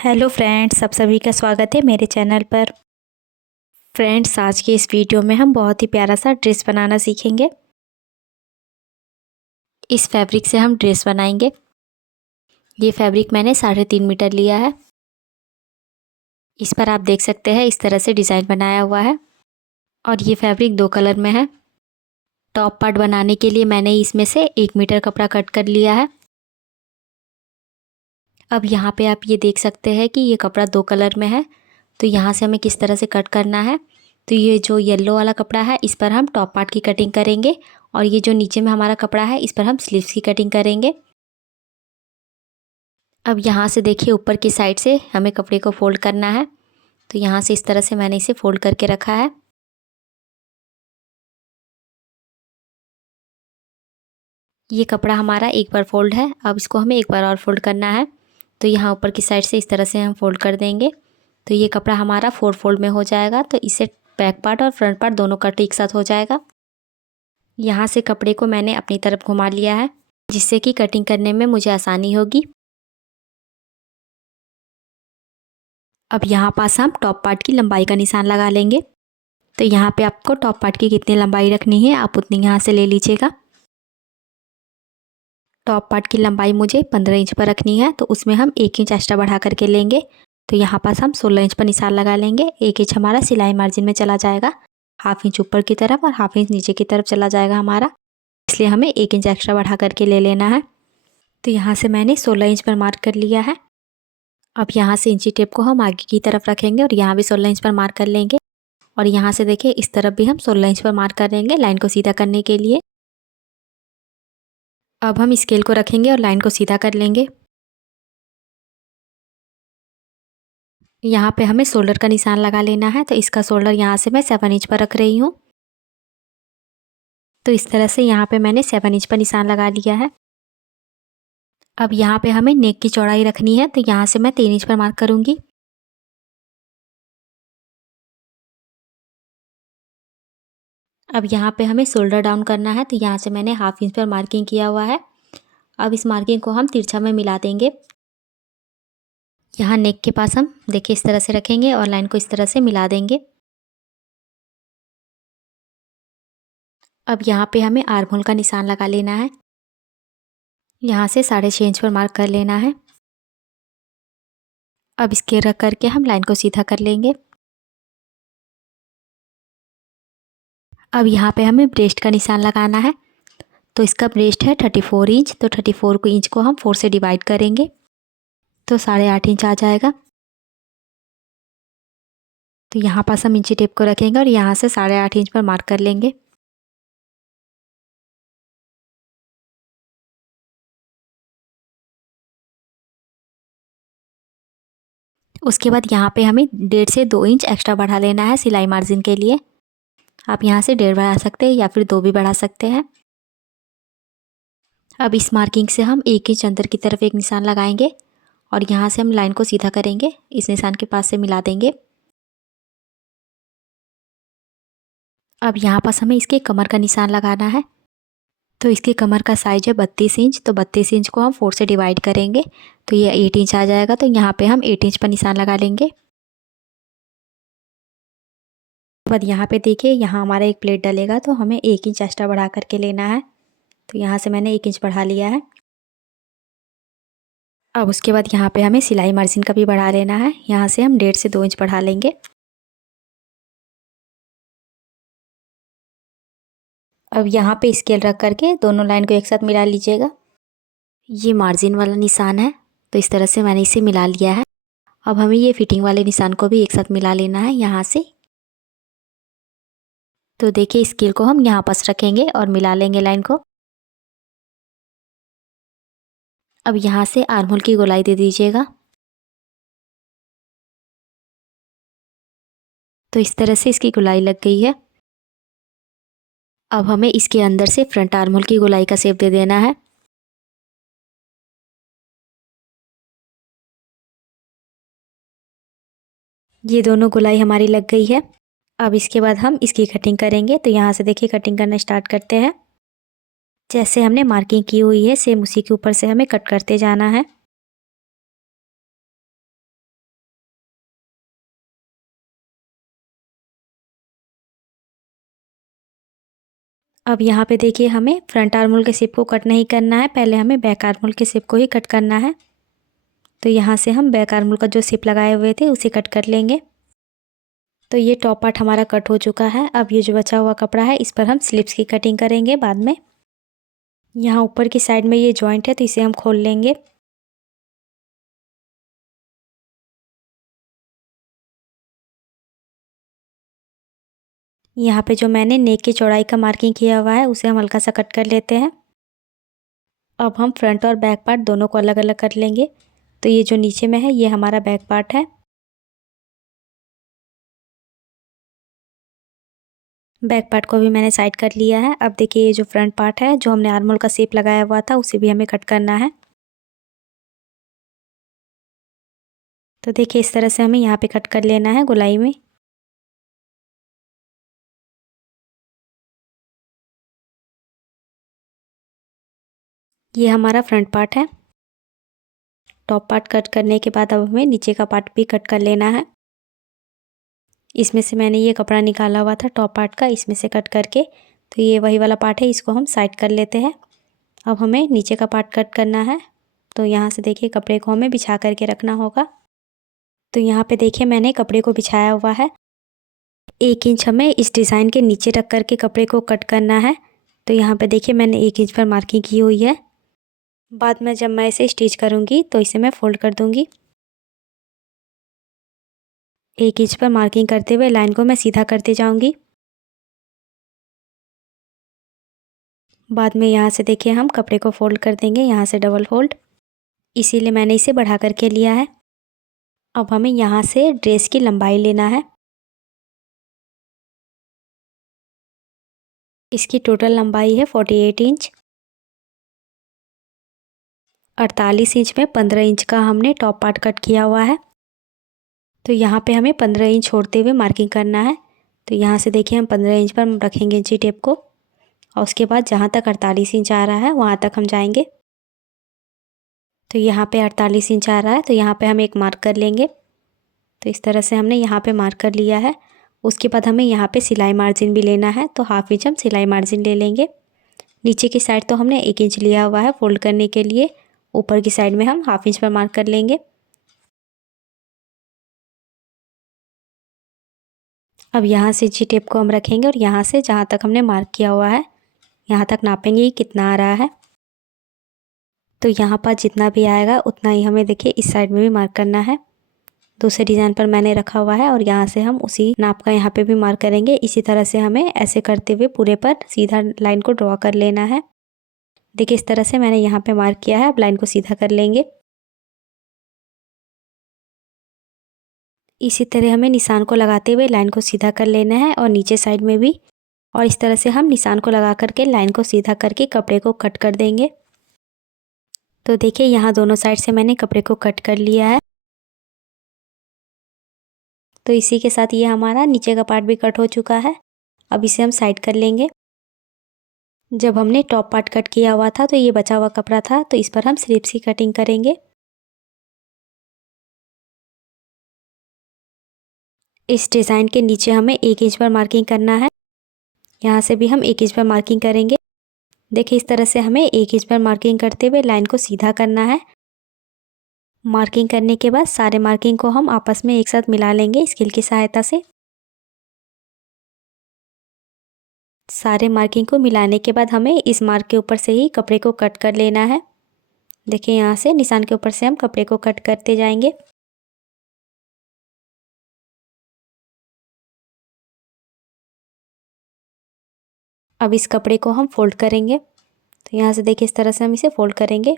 Hello friends, आप सभी का स्वागत है मेरे चैनल पर। फ्रेंड्स, आज के इस वीडियो में हम बहुत ही प्यारा सा ड्रेस बनाना सीखेंगे। इस फैब्रिक से हम ड्रेस बनाएंगे। ये फैब्रिक मैंने 3.5 मीटर लिया है। इस पर आप देख सकते हैं इस तरह से डिज़ाइन बनाया हुआ है और ये फैब्रिक 2 कलर में है। टॉप पार्ट बनाने के लिए मैंने इसमें से 1 मीटर कपड़ा कट कर लिया है। अब यहाँ पे आप ये देख सकते हैं कि ये कपड़ा 2 कलर में है, तो यहाँ से हमें किस तरह से कट करना है। तो ये जो येलो वाला कपड़ा है इस पर हम टॉप पार्ट की कटिंग करेंगे और ये जो नीचे में हमारा कपड़ा है इस पर हम स्लीव्स की कटिंग करेंगे। अब यहाँ से देखिए ऊपर की साइड से हमें कपड़े को फोल्ड करना है। तो यहाँ से इस तरह से मैंने इसे फोल्ड करके रखा है। ये कपड़ा हमारा एक बार फोल्ड है, अब इसको हमें एक बार और फोल्ड करना है। तो यहाँ ऊपर की साइड से इस तरह से हम फोल्ड कर देंगे। तो ये कपड़ा हमारा 4 फोल्ड में हो जाएगा। तो इससे बैक पार्ट और फ्रंट पार्ट दोनों कट एक साथ हो जाएगा। यहाँ से कपड़े को मैंने अपनी तरफ घुमा लिया है, जिससे कि कटिंग करने में मुझे आसानी होगी। अब यहाँ पास हम टॉप पार्ट की लंबाई का निशान लगा लेंगे। तो यहाँ पे आपको टॉप पार्ट की कितनी लंबाई रखनी है आप उतनी यहाँ से ले लीजिएगा। टॉप पार्ट की लंबाई मुझे 15 इंच पर रखनी है, तो उसमें हम 1 इंच एक्स्ट्रा बढ़ा करके लेंगे। तो यहाँ पास हम 16 इंच पर निशान लगा लेंगे। 1 इंच हमारा सिलाई मार्जिन में चला जाएगा, हाफ इंच ऊपर की तरफ और हाफ इंच नीचे की तरफ चला जाएगा हमारा, इसलिए हमें 1 इंच एक्स्ट्रा बढ़ा करके ले लेना है। तो यहाँ से मैंने 16 इंच पर मार्क कर लिया है। अब यहाँ से इंची टेप को हम आगे की तरफ रखेंगे और यहाँ भी 16 इंच पर मार्क कर लेंगे और यहाँ से देखिए इस तरफ भी हम 16 इंच पर मार्क कर लेंगे लाइन को सीधा करने के लिए। अब हम स्केल को रखेंगे और लाइन को सीधा कर लेंगे। यहाँ पे हमें शोल्डर का निशान लगा लेना है। तो इसका शोल्डर यहाँ से मैं 7 इंच पर रख रही हूँ। तो इस तरह से यहाँ पे मैंने 7 इंच पर निशान लगा लिया है। अब यहाँ पे हमें नेक की चौड़ाई रखनी है, तो यहाँ से मैं 3 इंच पर मार्क करूँगी। अब यहाँ पे हमें शोल्डर डाउन करना है, तो यहाँ से मैंने हाफ इंच पर मार्किंग किया हुआ है। अब इस मार्किंग को हम तिरछा में मिला देंगे। यहाँ नेक के पास हम देखिए इस तरह से रखेंगे और लाइन को इस तरह से मिला देंगे। अब यहाँ पे हमें आर्म होल का निशान लगा लेना है। यहाँ से 6.5 इंच पर मार्क कर लेना है। अब स्केल रख करके हम लाइन को सीधा कर लेंगे। अब यहाँ पे हमें ब्रेस्ट का निशान लगाना है। तो इसका ब्रेस्ट है 34 इंच, तो 34 को इंच को हम 4 से डिवाइड करेंगे तो 8.5 इंच आ जाएगा। तो यहाँ पास हम इंची टेप को रखेंगे और यहाँ से 8.5 इंच पर मार्क कर लेंगे। उसके बाद यहाँ पे हमें 1.5 से 2 इंच एक्स्ट्रा बढ़ा लेना है सिलाई मार्जिन के लिए। आप यहाँ से 1.5 बढ़ा सकते हैं या फिर 2 भी बढ़ा सकते हैं। अब इस मार्किंग से हम 1 इंच अंदर की तरफ एक निशान लगाएंगे और यहाँ से हम लाइन को सीधा करेंगे, इस निशान के पास से मिला देंगे। अब यहाँ पास हमें इसके कमर का निशान लगाना है। तो इसकी कमर का साइज है 32 इंच, तो 32 इंच को हम 4 से डिवाइड करेंगे तो ये 8 इंच आ जाएगा। तो यहाँ पे हम 8 इंच पर निशान लगा लेंगे। बाद यहाँ पे देखिए यहाँ हमारा एक प्लेट डलेगा, तो हमें 1 इंच एक्स्ट्रा बढ़ा करके लेना है। तो यहाँ से मैंने 1 इंच बढ़ा लिया है। अब उसके बाद यहाँ पे हमें सिलाई मार्जिन का भी बढ़ा लेना है। यहाँ से हम 1.5 से 2 इंच बढ़ा लेंगे। अब यहाँ पे स्केल रख करके दोनों लाइन को एक साथ मिला लीजिएगा। ये मार्जिन वाला निशान है, तो इस तरह से मैंने इसे मिला लिया है। अब हमें ये फिटिंग वाले निशान को भी एक साथ मिला लेना है यहाँ से। तो देखिए स्केल को हम यहाँ पास रखेंगे और मिला लेंगे लाइन को। अब यहाँ से आर्म होल की गोलाई दे दीजिएगा। तो इस तरह से इसकी गोलाई लग गई है। अब हमें इसके अंदर से फ्रंट आर्म होल की गोलाई का शेप दे देना है। ये दोनों गोलाई हमारी लग गई है। अब इसके बाद हम इसकी कटिंग करेंगे। तो यहाँ से देखिए कटिंग करना स्टार्ट करते हैं। जैसे हमने मार्किंग की हुई है सेम उसी के ऊपर से हमें कट करते जाना है। अब यहाँ पे देखिए हमें फ्रंट आर्म होल के शेप को कट नहीं करना है, पहले हमें बैक आर्म होल के शेप को ही कट करना है। तो यहाँ से हम बैक आर्म होल का जो शेप लगाए हुए थे उसे कट कर लेंगे। तो ये टॉप पार्ट हमारा कट हो चुका है। अब ये जो बचा हुआ कपड़ा है इस पर हम स्लीव्स की कटिंग करेंगे बाद में। यहाँ ऊपर की साइड में ये जॉइंट है तो इसे हम खोल लेंगे। यहाँ पे जो मैंने नेक की चौड़ाई का मार्किंग किया हुआ है उसे हम हल्का सा कट कर लेते हैं। अब हम फ्रंट और बैक पार्ट दोनों को अलग अलग कर लेंगे। तो ये जो नीचे में है ये हमारा बैक पार्ट है। बैक पार्ट को भी मैंने साइड कर लिया है। अब देखिए ये जो फ्रंट पार्ट है जो हमने आर्म होल का शेप लगाया हुआ था उसे भी हमें कट करना है। तो देखिए इस तरह से हमें यहाँ पे कट कर लेना है गोलाई में। ये हमारा फ्रंट पार्ट है। टॉप पार्ट कट करने के बाद अब हमें नीचे का पार्ट भी कट कर लेना है। इसमें से मैंने ये कपड़ा निकाला हुआ था टॉप पार्ट का, इसमें से कट करके। तो ये वही वाला पार्ट है, इसको हम साइड कर लेते हैं। अब हमें नीचे का पार्ट कट करना है। तो यहाँ से देखिए कपड़े को हमें बिछा करके रखना होगा। तो यहाँ पे देखिए मैंने कपड़े को बिछाया हुआ है। 1 इंच हमें इस डिज़ाइन के नीचे रख करके कपड़े को कट करना है। तो यहाँ पे देखिए मैंने 1 इंच पर मार्किंग की हुई है। बाद में जब मैं इसे स्टिच करूँगी तो इसे मैं फोल्ड कर दूँगी। 1 इंच पर मार्किंग करते हुए लाइन को मैं सीधा करते जाऊँगी। बाद में यहाँ से देखिए हम कपड़े को फोल्ड कर देंगे, यहाँ से डबल फोल्ड, इसीलिए मैंने इसे बढ़ा करके लिया है। अब हमें यहाँ से ड्रेस की लंबाई लेना है। इसकी टोटल लंबाई है 48 इंच। 48 इंच में 15 इंच का हमने टॉप पार्ट कट किया हुआ है। तो यहाँ पे हमें 15 इंच छोड़ते हुए मार्किंग करना है। तो यहाँ से देखिए हम 15 इंच पर रखेंगे इंची टेप को, और उसके बाद जहाँ तक 48 इंच आ रहा है वहाँ तक हम जाएंगे। तो यहाँ पे 48 इंच आ रहा है तो यहाँ पे हम एक मार्क कर लेंगे। तो इस तरह से हमने यहाँ पे मार्क कर लिया है। उसके बाद हमें यहाँ पे सिलाई मार्जिन भी लेना है, तो हाफ इंच हम सिलाई मार्जिन ले लेंगे। नीचे की साइड तो हमने 1 इंच लिया हुआ है फोल्ड करने के लिए, ऊपर की साइड में हम हाफ इंच पर मार्क कर लेंगे। अब यहाँ से जी टेप को हम रखेंगे और यहाँ से जहाँ तक हमने मार्क किया हुआ है यहाँ तक नापेंगे कि कितना आ रहा है। तो यहाँ पर जितना भी आएगा उतना ही हमें देखिए इस साइड में भी मार्क करना है। दूसरे डिज़ाइन पर मैंने रखा हुआ है और यहाँ से हम उसी नाप का यहाँ पे भी मार्क करेंगे। इसी तरह से हमें ऐसे करते हुए पूरे पर सीधा लाइन को ड्रॉ कर लेना है। देखिए इस तरह से मैंने यहाँ पे मार्क किया है। अब लाइन को सीधा कर लेंगे। इसी तरह हमें निशान को लगाते हुए लाइन को सीधा कर लेना है और नीचे साइड में भी, और इस तरह से हम निशान को लगा करके लाइन को सीधा करके कपड़े को कट कर देंगे। तो देखिए यहाँ दोनों साइड से मैंने कपड़े को कट कर लिया है। तो इसी के साथ ये हमारा नीचे का पार्ट भी कट हो चुका है। अब इसे हम साइड कर लेंगे। जब हमने टॉप पार्ट कट किया हुआ था तो ये बचा हुआ कपड़ा था, तो इस पर हम स्लीव्स की कटिंग करेंगे। इस डिज़ाइन के नीचे हमें 1 इंच पर मार्किंग करना है। यहाँ से भी हम 1 इंच पर मार्किंग करेंगे। देखिए इस तरह से हमें 1 इंच पर मार्किंग करते हुए लाइन को सीधा करना है। मार्किंग करने के बाद सारे मार्किंग को हम आपस में एक साथ मिला लेंगे स्केल की सहायता से। सारे मार्किंग को मिलाने के बाद हमें इस मार्क के ऊपर से ही कपड़े को कट कर लेना है। देखिए यहाँ से निशान के ऊपर से हम कपड़े को कट करते जाएंगे। अब इस कपड़े को हम फोल्ड करेंगे। तो यहाँ से देखिए इस तरह से हम इसे फोल्ड करेंगे।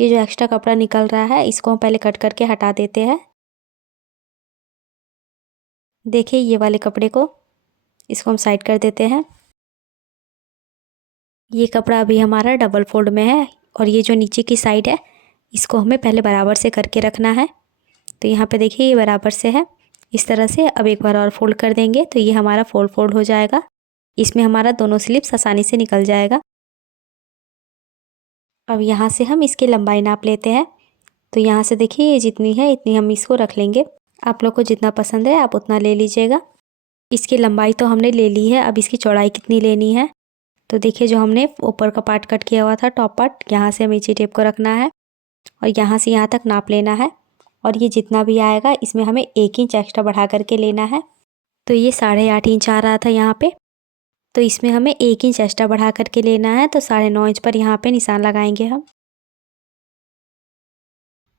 ये जो एक्स्ट्रा कपड़ा निकल रहा है इसको हम पहले कट करके हटा देते हैं। देखिए ये वाले कपड़े को, इसको हम साइड कर देते हैं। ये कपड़ा अभी हमारा डबल फोल्ड में है और ये जो नीचे की साइड है इसको हमें पहले बराबर से करके रखना है। तो यहाँ पे देखिए ये बराबर से है। इस तरह से अब एक बार और फोल्ड कर देंगे तो ये हमारा फोल्ड हो जाएगा। इसमें हमारा दोनों स्लिप्स आसानी से निकल जाएगा। अब यहाँ से हम इसकी लंबाई नाप लेते हैं। तो यहाँ से देखिए ये जितनी है इतनी हम इसको रख लेंगे। आप लोग को जितना पसंद है आप उतना ले लीजिएगा। इसकी लंबाई तो हमने ले ली है, अब इसकी चौड़ाई कितनी लेनी है तो देखिए जो हमने ऊपर का पार्ट कट किया हुआ था टॉप पार्ट, यहाँ से हमें इसी टेप को रखना है और यहाँ से यहाँ तक नाप लेना है। और ये जितना भी आएगा इसमें हमें 1 इंच एक्स्ट्रा बढ़ा करके लेना है। तो ये 8.5 इंच आ रहा था यहाँ पे, तो इसमें हमें 1 इंच एक्स्ट्रा बढ़ा करके लेना है। तो 9.5 इंच पर यहाँ पे निशान लगाएंगे हम।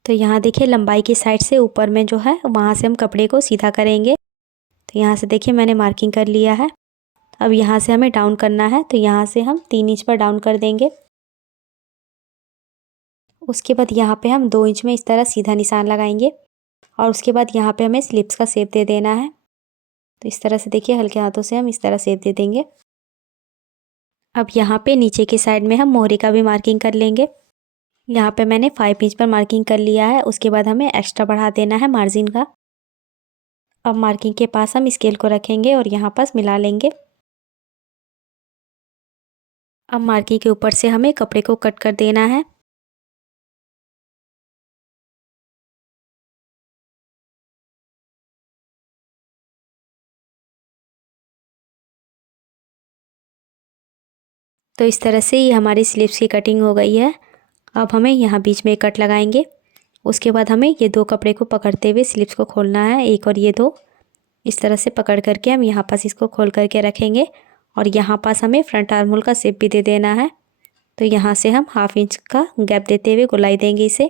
तो यहाँ देखिए लंबाई की साइड से ऊपर में जो है वहाँ से हम कपड़े को सीधा करेंगे। तो यहाँ से देखिए मैंने मार्किंग कर लिया है। अब यहाँ से हमें डाउन करना है, तो यहाँ से हम 3 इंच पर डाउन कर देंगे। उसके बाद यहाँ पे हम 2 इंच में इस तरह सीधा निशान लगाएंगे और उसके बाद यहाँ पे हमें स्लिप्स का शेप दे देना है। तो इस तरह से देखिए हल्के हाथों से हम इस तरह शेप दे देंगे। अब यहाँ पे नीचे की साइड में हम मोहरी का भी मार्किंग कर लेंगे। यहाँ पे मैंने 5 इंच पर मार्किंग कर लिया है। उसके बाद हमें एक्स्ट्रा बढ़ा देना है मार्जिन का। अब मार्किंग के पास हम स्केल को रखेंगे और यहाँ पास मिला लेंगे। अब मार्किंग के ऊपर से हमें कपड़े को कट कर देना है। तो इस तरह से ये हमारी स्लीव्स की कटिंग हो गई है। अब हमें यहाँ बीच में एक कट लगाएंगे। उसके बाद हमें ये 2 कपड़े को पकड़ते हुए स्लीव्स को खोलना है, एक और ये 2। इस तरह से पकड़ करके हम यहाँ पास इसको खोल करके रखेंगे और यहाँ पास हमें फ्रंट आर्म होल का शेप भी दे देना है। तो यहाँ से हम 1/2 इंच का गैप देते हुए गोलाई देंगे इसे।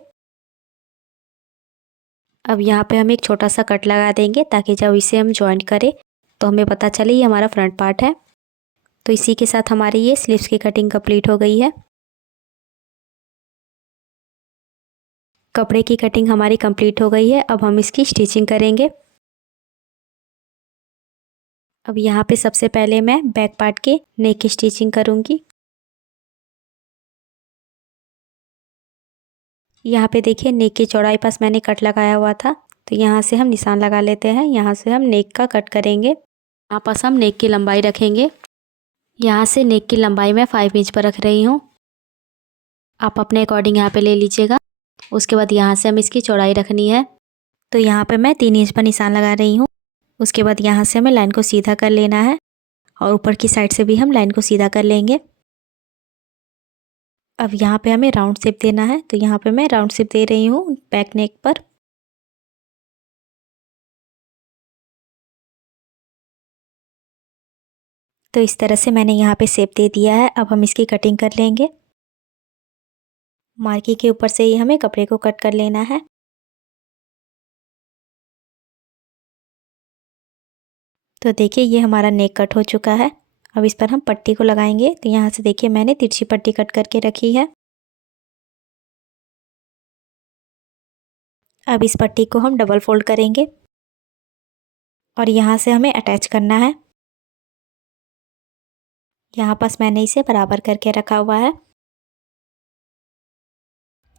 अब यहाँ पे हम एक छोटा सा कट लगा देंगे ताकि जब इसे हम जॉइंट करें तो हमें पता चले ये हमारा फ्रंट पार्ट है। तो इसी के साथ हमारी ये स्लीव्स की कटिंग कंप्लीट हो गई है। कपड़े की कटिंग हमारी कंप्लीट हो गई है। अब हम इसकी स्टिचिंग करेंगे। अब यहाँ पे सबसे पहले मैं बैक पार्ट के नेक की स्टिचिंग करूँगी। यहाँ पे देखिए नेक की चौड़ाई पास मैंने कट लगाया हुआ था, तो यहाँ से हम निशान लगा लेते हैं। यहाँ से हम नेक का कट करेंगे। यहाँ पास हम नेक की लंबाई रखेंगे। यहाँ से नेक की लंबाई मैं 5 इंच पर रख रही हूँ। आप अपने अकॉर्डिंग यहाँ पे ले लीजिएगा। उसके बाद यहाँ से हम इसकी चौड़ाई रखनी है। तो यहाँ पे मैं 3 इंच पर निशान लगा रही हूँ। उसके बाद यहाँ से हमें लाइन को सीधा कर लेना है और ऊपर की साइड से भी हम लाइन को सीधा कर लेंगे। अब यहाँ पे हमें राउंड शेप देना है, तो यहाँ पे मैं राउंड शेप दे रही हूँ बैक नेक पर। तो इस तरह से मैंने यहाँ पे शेप दे दिया है। अब हम इसकी कटिंग कर लेंगे। मार्किंग के ऊपर से ही हमें कपड़े को कट कर लेना है। तो देखिए ये हमारा नेक कट हो चुका है। अब इस पर हम पट्टी को लगाएंगे। तो यहाँ से देखिए मैंने तिरछी पट्टी कट करके रखी है। अब इस पट्टी को हम डबल फोल्ड करेंगे और यहाँ से हमें अटैच करना है। यहाँ पास मैंने इसे बराबर करके रखा हुआ है।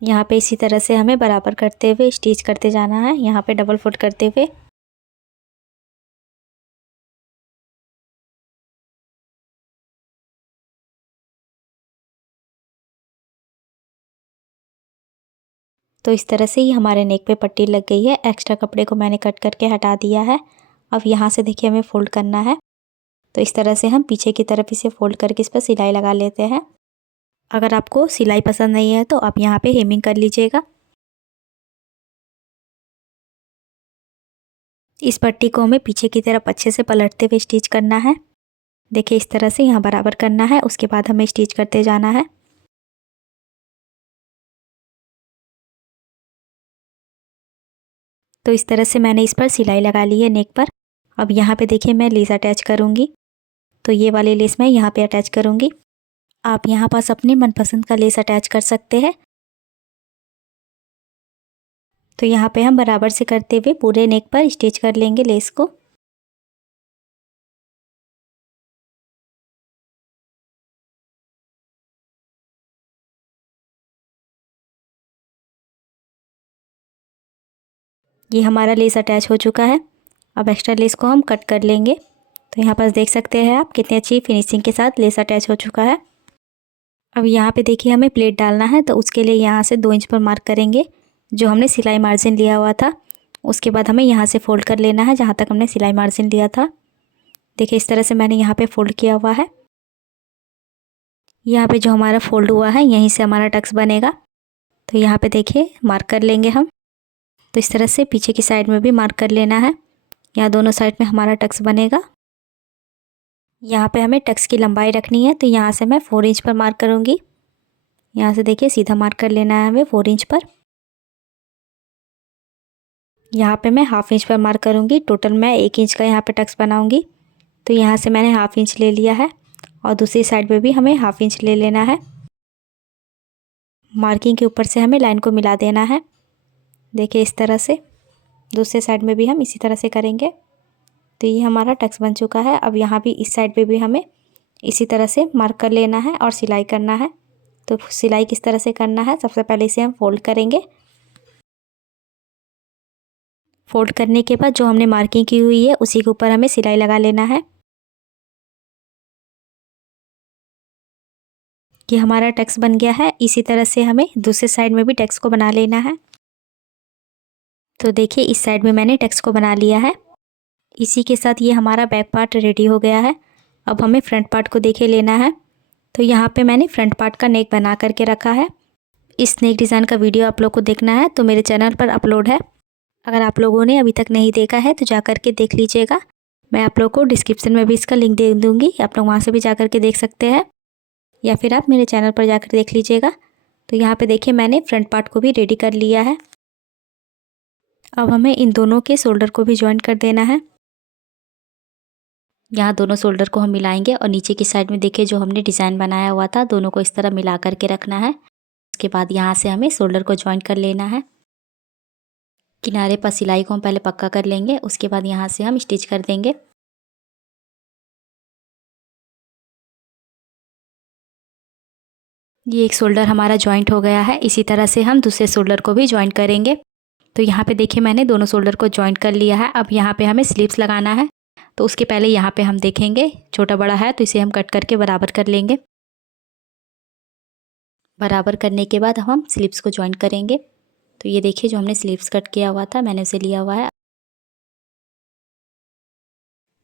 यहाँ पे इसी तरह से हमें बराबर करते हुए स्टिच करते जाना है, यहाँ पे डबल फोल्ड करते हुए। तो इस तरह से ही हमारे नेक पे पट्टी लग गई है। एक्स्ट्रा कपड़े को मैंने कट करके हटा दिया है। अब यहाँ से देखिए हमें फोल्ड करना है। तो इस तरह से हम पीछे की तरफ इसे फोल्ड करके इस पर सिलाई लगा लेते हैं। अगर आपको सिलाई पसंद नहीं है तो आप यहाँ पे हेमिंग कर लीजिएगा। इस पट्टी को हमें पीछे की तरफ अच्छे से पलटते हुए स्टिच करना है। देखिए इस तरह से यहाँ बराबर करना है, उसके बाद हमें स्टिच करते जाना है। तो इस तरह से मैंने इस पर सिलाई लगा ली है नेक पर। अब यहाँ पे देखिए मैं लेस अटैच करूँगी। तो ये वाली लेस मैं यहाँ पे अटैच करूँगी। आप यहाँ पास अपनी मनपसंद का लेस अटैच कर सकते हैं। तो यहाँ पे हम बराबर से करते हुए पूरे नेक पर स्टिच कर लेंगे लेस को। ये हमारा लेस अटैच हो चुका है। अब एक्स्ट्रा लेस को हम कट कर लेंगे। तो यहाँ पास देख सकते हैं आप कितनी अच्छी फिनिशिंग के साथ लेस अटैच हो चुका है। अब यहाँ पे देखिए हमें प्लेट डालना है, तो उसके लिए यहाँ से 2 इंच पर मार्क करेंगे जो हमने सिलाई मार्जिन लिया हुआ था। उसके बाद हमें यहाँ से फोल्ड कर लेना है जहाँ तक हमने सिलाई मार्जिन लिया था। देखिए इस तरह से मैंने यहाँ पे फोल्ड किया हुआ है। यहाँ पे जो हमारा फोल्ड हुआ है यहीं से हमारा टक्स बनेगा। तो यहाँ पे देखिए मार्क कर लेंगे हम। तो इस तरह से पीछे की साइड में भी मार्क कर लेना है। यहाँ दोनों साइड में हमारा टक्स बनेगा। यहाँ पे हमें टक्स की लंबाई रखनी है, तो यहाँ से मैं 4 इंच पर मार्क करूँगी। यहाँ से देखिए सीधा मार्क कर लेना है हमें 4 इंच पर। यहाँ पे मैं हाफ इंच पर मार्क करूँगी। टोटल मैं 1 इंच का यहाँ पे टक्स बनाऊँगी। तो यहाँ से मैंने हाफ इंच ले लिया है और दूसरी साइड पे भी हमें हाफ इंच ले लेना है। मार्किंग के ऊपर से हमें लाइन को मिला देना है। देखिए इस तरह से दूसरे साइड में भी हम इसी तरह से करेंगे। तो ये हमारा टक्स बन चुका है। अब यहाँ भी इस साइड पे भी हमें इसी तरह से मार्क कर लेना है और सिलाई करना है। तो सिलाई किस तरह से करना है, सबसे पहले इसे हम फोल्ड करेंगे। फोल्ड करने के बाद जो हमने मार्किंग की हुई है उसी के ऊपर हमें सिलाई लगा लेना है। ये हमारा टक्स बन गया है। इसी तरह से हमें दूसरे साइड में भी टक्स को बना लेना है। तो देखिए इस साइड में मैंने टक्स को बना लिया है। इसी के साथ ये हमारा बैक पार्ट रेडी हो गया है। अब हमें फ्रंट पार्ट को देखे लेना है। तो यहाँ पे मैंने फ्रंट पार्ट का नेक बना करके रखा है। इस नेक डिज़ाइन का वीडियो आप लोग को देखना है तो मेरे चैनल पर अपलोड है। अगर आप लोगों ने अभी तक नहीं देखा है तो जा कर के देख लीजिएगा। मैं आप लोग को डिस्क्रिप्शन में भी इसका लिंक दे दूँगी, आप लोग वहाँ से भी जा कर के देख सकते हैं, या फिर आप मेरे चैनल पर जाकर देख लीजिएगा। तो यहाँ पे देखिए मैंने फ्रंट पार्ट को भी रेडी कर लिया है। अब हमें इन दोनों के शोल्डर को भी ज्वाइन कर देना है। यहाँ दोनों शोल्डर को हम मिलाएंगे और नीचे की साइड में देखिए जो हमने डिज़ाइन बनाया हुआ था दोनों को इस तरह मिला करके रखना है। उसके बाद यहाँ से हमें शोल्डर को ज्वाइन कर लेना है। किनारे पर सिलाई को हम पहले पक्का कर लेंगे, उसके बाद यहाँ से हम स्टिच कर देंगे। ये एक शोल्डर हमारा ज्वाइंट हो गया है। इसी तरह से हम दूसरे शोल्डर को भी ज्वाइंट करेंगे। तो यहाँ पे देखिए मैंने दोनों शोल्डर को ज्वाइंट कर लिया है। अब यहाँ पे हमें स्लीव्स लगाना है। तो उसके पहले यहाँ पे हम देखेंगे छोटा बड़ा है तो इसे हम कट करके बराबर कर लेंगे। बराबर करने के बाद हम स्लीव्स को ज्वाइंट करेंगे। तो ये देखिए जो हमने स्लीव्स कट किया हुआ था मैंने उसे लिया हुआ है।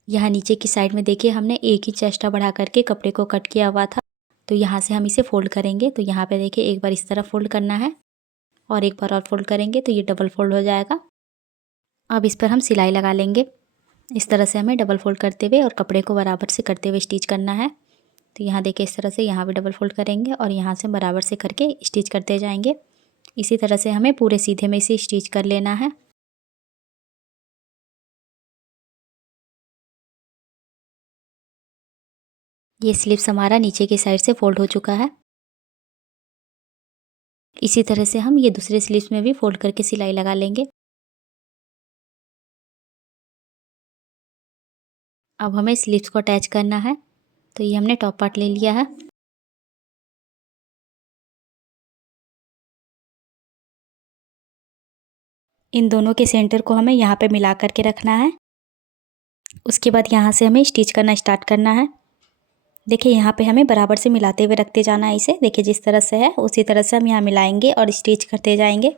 यहाँ नीचे की साइड में देखिए हमने 1 इंच एक्स्ट्रा बढ़ा करके कपड़े को कट किया हुआ था। तो यहाँ से हम इसे फोल्ड करेंगे। तो यहाँ पे देखिए एक बार इस तरह फोल्ड करना है और एक बार और फोल्ड करेंगे तो ये डबल फोल्ड हो जाएगा। अब इस पर हम सिलाई लगा लेंगे। इस तरह से हमें डबल फोल्ड करते हुए और कपड़े को बराबर से करते हुए स्टिच करना है। तो यहाँ देखिए इस तरह से यहाँ भी डबल फोल्ड करेंगे और यहाँ से बराबर से करके स्टिच करते जाएंगे। इसी तरह से हमें पूरे सीधे में इसे स्टिच कर लेना है। ये स्लीव्स हमारा नीचे की साइड से फोल्ड हो चुका है। इसी तरह से हम ये दूसरे स्लीव्स में भी फोल्ड करके सिलाई लगा लेंगे। अब हमें स्लीव्स को अटैच करना है। तो ये हमने टॉप पार्ट ले लिया है। इन दोनों के सेंटर को हमें यहाँ पे मिला करके रखना है। उसके बाद यहाँ से हमें स्टिच करना स्टार्ट करना है। देखिए यहाँ पे हमें बराबर से मिलाते हुए रखते जाना है इसे। देखिए जिस तरह से है उसी तरह से हम यहाँ मिलाएंगे और स्टिच करते जाएंगे।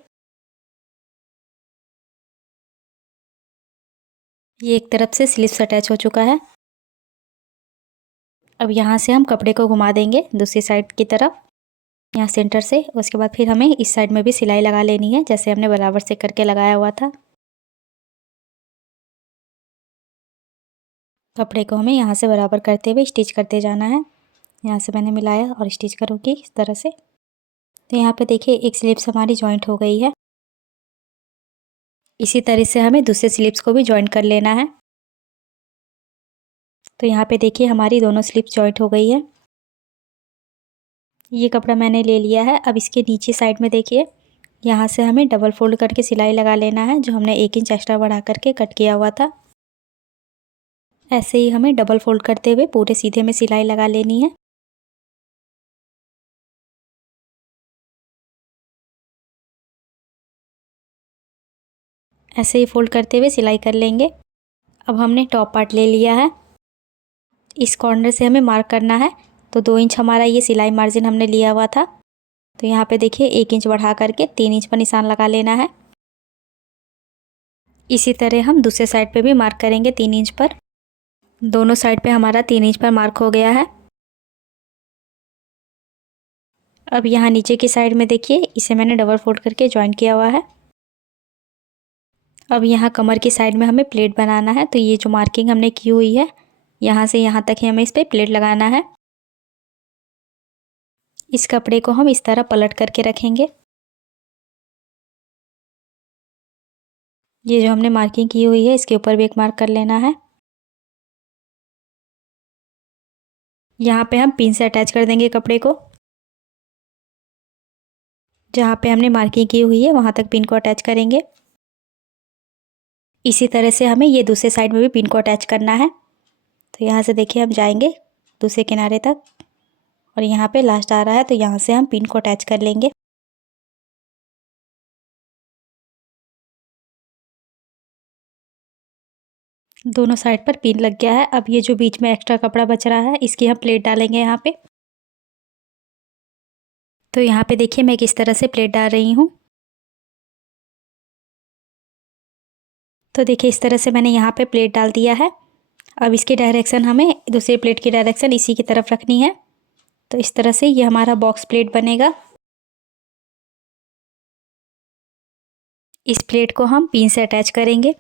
ये एक तरफ से स्लीव्स अटैच हो चुका है। अब यहाँ से हम कपड़े को घुमा देंगे दूसरी साइड की तरफ, यहाँ सेंटर से। उसके बाद फिर हमें इस साइड में भी सिलाई लगा लेनी है जैसे हमने बराबर से करके लगाया हुआ था। कपड़े को हमें यहाँ से बराबर करते हुए स्टिच करते जाना है। यहाँ से मैंने मिलाया और स्टिच करूँगी इस तरह से। तो यहाँ पे देखिए एक स्लीव्स हमारी जॉइंट हो गई है। इसी तरह से हमें दूसरे स्लीव्स को भी जॉइंट कर लेना है। तो यहाँ पे देखिए हमारी दोनों स्लीव्स जॉइंट हो गई है। ये कपड़ा मैंने ले लिया है। अब इसके नीचे साइड में देखिए यहाँ से हमें डबल फोल्ड करके सिलाई लगा लेना है, जो हमने 1 इंच एक्स्ट्रा बढ़ा करके कट किया हुआ था। ऐसे ही हमें डबल फोल्ड करते हुए पूरे सीधे में सिलाई लगा लेनी है। ऐसे ही फोल्ड करते हुए सिलाई कर लेंगे। अब हमने टॉप पार्ट ले लिया है। इस कॉर्नर से हमें मार्क करना है। तो 2 इंच हमारा ये सिलाई मार्जिन हमने लिया हुआ था। तो यहाँ पे देखिए 1 इंच बढ़ा करके 3 इंच पर निशान लगा लेना है। इसी तरह हम दूसरे साइड पे भी मार्क करेंगे 3 इंच पर। दोनों साइड पे हमारा 3 इंच पर मार्क हो गया है। अब यहाँ नीचे की साइड में देखिए इसे मैंने डबल फोल्ड करके ज्वाइन किया हुआ है। अब यहाँ कमर की साइड में हमें प्लेट बनाना है, तो ये जो मार्किंग हमने की हुई है यहाँ से यहाँ तक ही हमें इस पर प्लेट लगाना है। इस कपड़े को हम इस तरह पलट करके रखेंगे। ये जो हमने मार्किंग की हुई है इसके ऊपर भी एक मार्क कर लेना है। यहाँ पे हम पिन से अटैच कर देंगे कपड़े को। जहाँ पे हमने मार्किंग की हुई है वहाँ तक पिन को अटैच करेंगे। इसी तरह से हमें ये दूसरे साइड में भी पिन को अटैच करना है। तो यहाँ से देखिए हम जाएंगे दूसरे किनारे तक और यहाँ पे लास्ट आ रहा है, तो यहाँ से हम पिन को अटैच कर लेंगे। दोनों साइड पर पिन लग गया है। अब ये जो बीच में एक्स्ट्रा कपड़ा बच रहा है इसकी हम प्लेट डालेंगे यहाँ पे। तो यहाँ पे देखिए मैं किस तरह से प्लेट डाल रही हूँ। तो देखिए इस तरह से मैंने यहाँ पे प्लेट डाल दिया है। अब इसकी डायरेक्शन हमें दूसरी प्लेट की डायरेक्शन इसी की तरफ रखनी है। तो इस तरह से ये हमारा बॉक्स प्लेट बनेगा। इस प्लेट को हम पिन से अटैच करेंगे।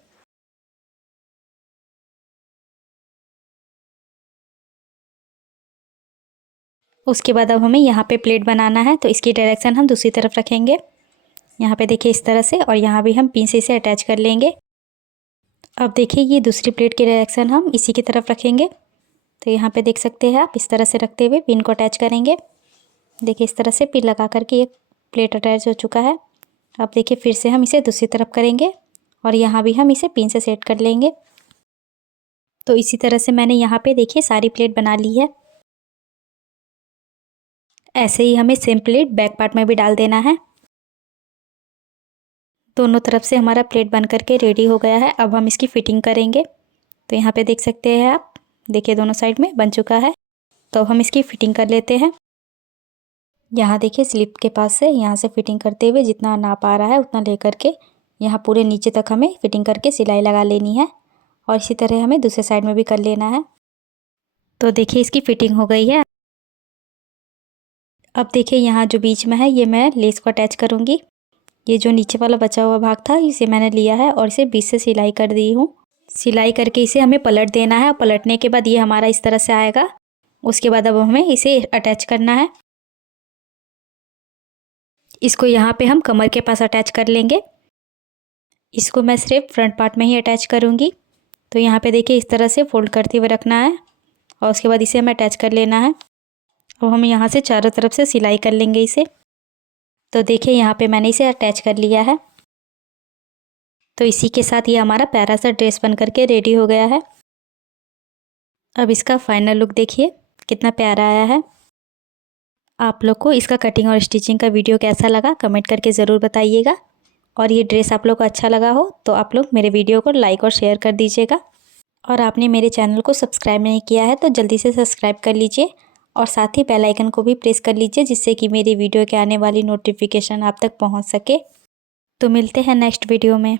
उसके बाद अब हमें यहाँ पे प्लेट बनाना है, तो इसकी डायरेक्शन हम दूसरी तरफ रखेंगे। यहाँ पे देखिए इस तरह से, और यहाँ भी हम पिन से इसे अटैच कर लेंगे। अब देखिए ये दूसरी प्लेट की डायरेक्शन हम इसी की तरफ रखेंगे। तो यहाँ पे देख सकते हैं आप इस तरह से रखते हुए पिन को अटैच करेंगे। देखिए इस तरह से पिन लगा करके एक प्लेट अटैच हो चुका है। अब देखिए फिर से हम इसे दूसरी तरफ करेंगे और यहाँ भी हम इसे पिन से सेट कर लेंगे। तो इसी तरह से मैंने यहाँ पे देखिए सारी प्लेट बना ली है। ऐसे ही हमें सेम प्लेट बैक पार्ट में भी डाल देना है। दोनों तरफ से हमारा प्लेट बन करके रेडी हो गया है। अब हम इसकी फिटिंग करेंगे। तो यहाँ पे देख सकते हैं आप, देखिए दोनों साइड में बन चुका है। तो अब हम इसकी फिटिंग कर लेते हैं। यहाँ देखिए स्लिप के पास से यहाँ से फिटिंग करते हुए जितना नाप आ रहा है उतना ले करके यहाँ पूरे नीचे तक हमें फिटिंग करके सिलाई लगा लेनी है। और इसी तरह हमें दूसरे साइड में भी कर लेना है। तो देखिए इसकी फिटिंग हो गई है। अब देखिए यहाँ जो बीच में है ये मैं लेस को अटैच करूँगी। ये जो नीचे वाला बचा हुआ भाग था इसे मैंने लिया है और इसे बीच से सिलाई कर दी हूँ। सिलाई करके इसे हमें पलट देना है। पलटने के बाद ये हमारा इस तरह से आएगा। उसके बाद अब हमें इसे अटैच करना है। इसको यहाँ पे हम कमर के पास अटैच कर लेंगे। इसको मैं सिर्फ फ्रंट पार्ट में ही अटैच करूँगी। तो यहाँ पे देखिए इस तरह से फोल्ड करते हुए रखना है और उसके बाद इसे हमें अटैच कर लेना है। अब हम यहाँ से चारों तरफ से सिलाई कर लेंगे इसे। तो देखिए यहाँ पे मैंने इसे अटैच कर लिया है। तो इसी के साथ ये हमारा प्यारा सा ड्रेस बन करके रेडी हो गया है। अब इसका फाइनल लुक देखिए कितना प्यारा आया है। आप लोग को इसका कटिंग और स्टिचिंग का वीडियो कैसा लगा कमेंट करके ज़रूर बताइएगा। और ये ड्रेस आप लोग को अच्छा लगा हो तो आप लोग मेरे वीडियो को लाइक और शेयर कर दीजिएगा। और आपने मेरे चैनल को सब्सक्राइब नहीं किया है तो जल्दी से सब्सक्राइब कर लीजिए और साथ ही बेल आइकन को भी प्रेस कर लीजिए, जिससे कि मेरी वीडियो के आने वाली नोटिफिकेशन आप तक पहुंच सके। तो मिलते हैं नेक्स्ट वीडियो में।